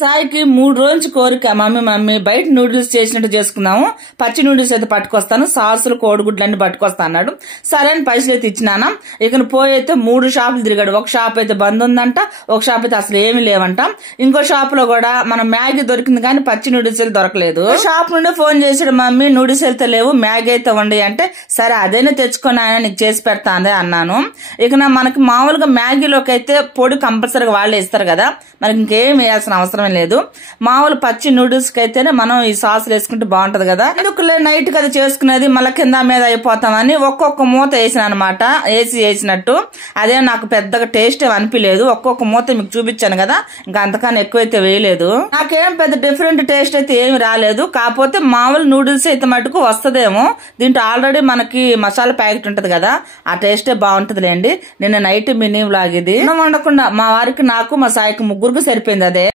సాయికి 3 రోజుల కోరిక, మమ్మీ బయట నూడిల్స్ చేసినట్టు చేసుకుందాము, పచ్చి నూడిల్స్ అయితే పట్టుకొస్తాను, సాసులు కోడిగుడ్లన్నీ పట్టుకొస్తా అన్నాడు. సరే అని పైసలు అయితే ఇచ్చినానా. ఇక పోయి అయితే 3 షాపులు తిరిగాడు. ఒక షాప్ అయితే బంద్ ఉందంట, ఒక షాప్ అయితే అసలు ఏమీ లేవంట. ఇంకో షాప్ లో కూడా మన మ్యాగీ దొరికింది కానీ పచ్చి నూడిల్స్ అయితే దొరకలేదు. షాప్ నుండి ఫోన్ చేసాడు, మమ్మీ నూడిల్స్ అయితే లేవు, మ్యాగీ అయితే వండి అంటే, సరే అదైనా తెచ్చుకొని ఆయన నీకు చేసి పెడతాందే అన్నాను. ఇక మనకి మామూలుగా మ్యాగీలోకి అయితే పొడి కంపల్సరీగా వాళ్ళే ఇస్తారు కదా, మనకి ఇంకేం వేయాల్సిన అవసరం లేదు. మామూలు పచ్చి నూడిల్స్ కి అయితేనే మనం ఈ సాసులు వేసుకుంటే బాగుంటది కదా. ఎందుకులే నైట్ కదా చేసుకునేది, మళ్ళీ కింద మీద అయిపోతామని ఒక్కొక్క మూత వేసిన అనమాట, వేసినట్టు. అదే నాకు పెద్దగా టేస్ట్ అనిపించలేదు. ఒక్కొక్క మూత మీకు చూపించాను కదా, ఇంకా అంతకన్నా ఎక్కువైతే వేయలేదు. నాకేం పెద్ద డిఫరెంట్ టేస్ట్ అయితే ఏమి రాలేదు. కాకపోతే మామూలు నూడిల్స్ అయితే మటుకు వస్తదేమో, దీంట్లో ఆల్రెడీ మనకి మసాలా ప్యాకెట్ ఉంటది కదా, ఆ టేస్టే బాగుంటదిలేండి. నిన్న నైట్ మినీ వ్లాగ్ ఇది. వండకుండా మా వారికి, నాకు, మా సాయికి ముగ్గురికి సరిపోయింది అదే.